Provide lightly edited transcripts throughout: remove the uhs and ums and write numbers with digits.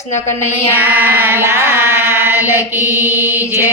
કૃષ્ણ કનૈયા લાલ કી જય।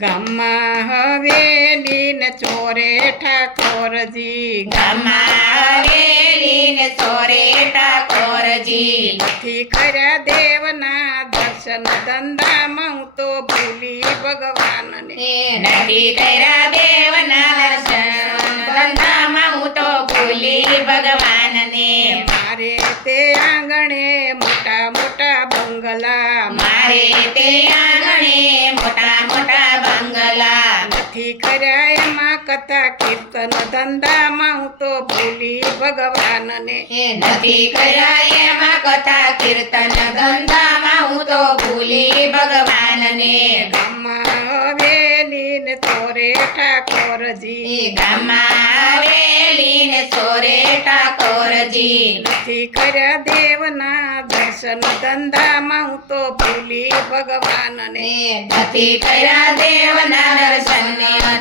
ગામમાં હવેલી ને ચોરે ઠાકોરજી, ગામમાં હવેલી ને ચોરે ઠાકોરજી, નથી કર્યા દેવના દર્શન ધંધામાં હું તો ભૂલી ભગવાનને, નથી કર્યા દેવના દર્શન ધંધામાં હું તો ભૂલી ભગવાનને। મારે તે આંગણે મોટા મોટા બંગલા, મારે તે આંગણે મોટા મોટા બંગલા, નથી કર્યા એમાં કથા કીર્તન ધંધામાં હું તો ભૂલી ભગવાનને, નથી કર્યા એમાં કથા કીર્તન ધંધામાં હું તો ભૂલી ભગવાનને। ગામમાં હવેલી ને ચોરે ઠાકોરજી, ગામમાં હવેલી ને ચોરે ઠાકોરજી, નથી કર્યા દેવના દર્શન ધંધામાં હું તો ભૂલી ભગવાનને, નથી કર્યા દેવના દર્શન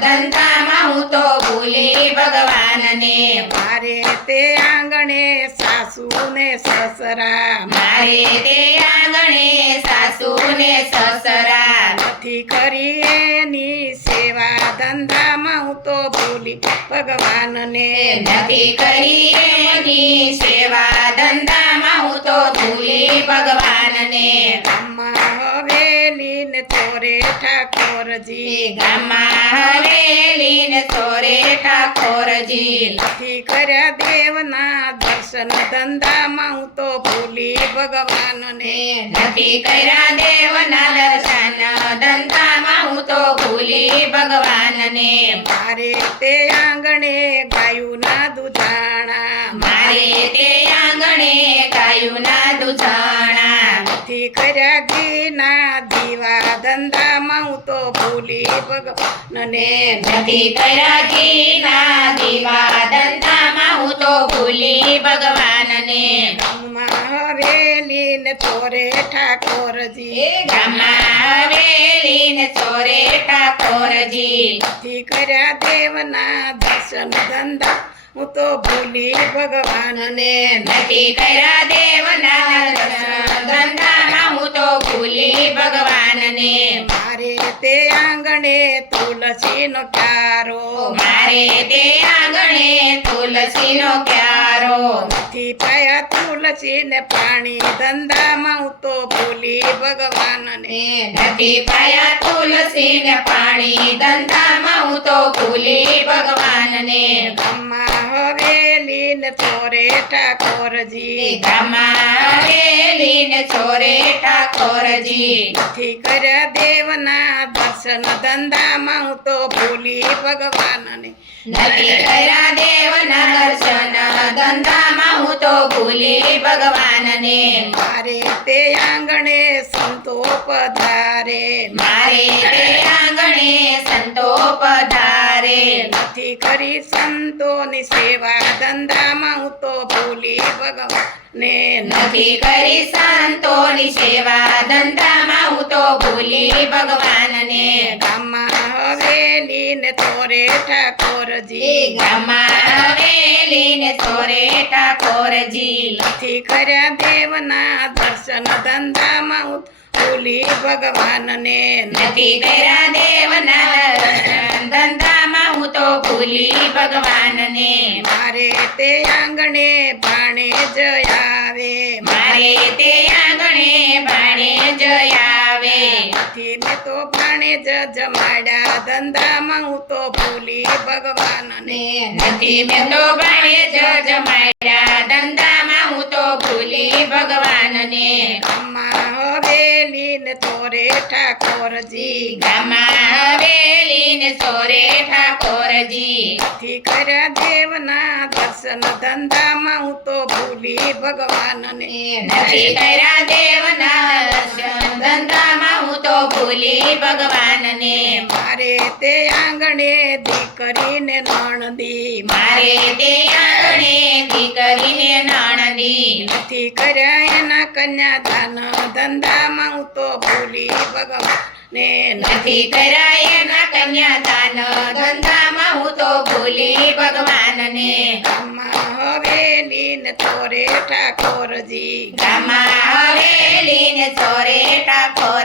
ધંધામાં હું તો ભૂલી ભગવાનને। મારે તે આંગણે સાસુ ને સસરા, મારે તે આંગણે સાસુ ને સસરા, નથી કરી એની સેવા ધંધામાં હું તો ભૂલી ભગવાનને, નથી કરી એની સેવા ધંધામાં હું તો ભૂલી ભગવાનને। ગામમાં હવેલી ને ચોરે ઠાકોરજી, ગામમાં હવેલી ને ચોરે ઠાકોરજી, નથી કર્યા દેવના દર્શન ધંધામાં હું તો ભૂલી ભગવાનને, નથી કર્યા દેવના દર્શન ધંધામાં હું તો ભૂલી ભગવાનને। મારે તે આંગણે ગાયું ના દુધાણા, મારે તે આંગણે ગાયું ના દૂધાણા, નથી કર્યા ઘીના દીવા ધંધામાં હું તો ભૂલી ભગવાનને, નથી કર્યા ઘીના દીવા ધંધામાં હું તો ભૂલી ભગવાનને। ગામમાં હવેલી ને ચોરે ઠાકોરજી, ગામમાં હવેલી ને ચોરે ઠાકોરજી, નથી કર્યા દેવના દર્શન ધંધા હું તો ભૂલી ભગવાનને, નથી કર્યા દેવના દર્શન ધંધામાં હું તો ભૂલી ભગવાનને। મારે તે આંગણે તુલસીનો ક્યારો, મારે તે આંગણે તુલસીનો ક્યારો, નથી પાયા તુલસીને પાણી ધંધામાં હું તો ભૂલી ભગવાનને, નથી પાયા તુલસીને પાણી ધંધામાં હું તો ભૂલી ભગવાનને। ગામમાં હવેલી ને ચોરે ઠાકોરજી, ગામમાં હવેલી ને ચોરે ઠાકોરજી, નથી કર્યા દેવના દર્શન ધંધામાં હું તો ભૂલી ભગવાનને, નથી કર્યા દેવના દર્શન ધંધામાં હું તો ભૂલી ભગવાનને। મારે તે આંગણે સંતો પધારે, મારે તે આંગણે સંતો પધારે, નથી કરી સંતોની સેવા ધંધામાં હું તો ભૂલી ભગવાનને, નથી કરી સંતોની સેવા ધંધામાં હું તો ભૂલી ભગવાનને। ગામમાં હવેલી ને ચોરે ઠાકોરજી, ગામમાં હવેલી ને ચોરે ઠાકોરજી, નથી કર્યા દેવના દર્શન ધંધામાં હું ભૂલી ભગવાનને, નથી કર્યા દેવના દર્શન ધંધામાં હું તો ભૂલી ભગવાનને। મારે તે આંગણે ભાણે જ આવે, મારે તે આંગણે ભાણે જ આવે, નથી મેં તો ભાણે જ જમાડ્યા ધંધામાં હું તો ભૂલી ભગવાનને, નથી મેં તો ભાણે જ જમાડ્યા ધંધામાં હું તો ભૂલી ભગવાનને। ગામમાં હવેલી ને ચોરે ઠાકોરજી, ગામમાં હવેલી ને ચોરે ઠાકોરજી, નથી કર્યા દેવના દર્શન ધંધામાં હું તો ભૂલી ભગવાનને, નથી કર્યા દેવના દર્શન ધંધામાં હું તો ભૂલી ભગવાનને। મારે તે આંગણે દીકરીને નણદી, મારે તે આંગણે દીકરીને નણદી, નથી કર્યા એના કન્યાદાન ધંધામાં હું તો ભૂલી ભગવાનને, નથી કર્યા એના કન્યાદાન ધંધામાં હું તો ભૂલી ભગવાનને। ગામમાં હવેલી ને ચોરે ઠાકોરજી, ગામમાં હવેલી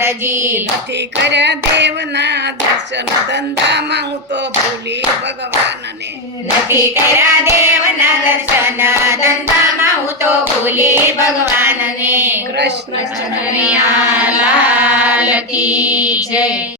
લાલજી નથી કર્યા દેવના દર્શન ધંધામાં હું તો ભૂલી ભગવાનને નથી કર્યા દેવના દર્શન ધંધામાં હું તો ભૂલી ભગવાનને કૃષ્ણ કૃષ્ણ કનૈયા લાલ કી જય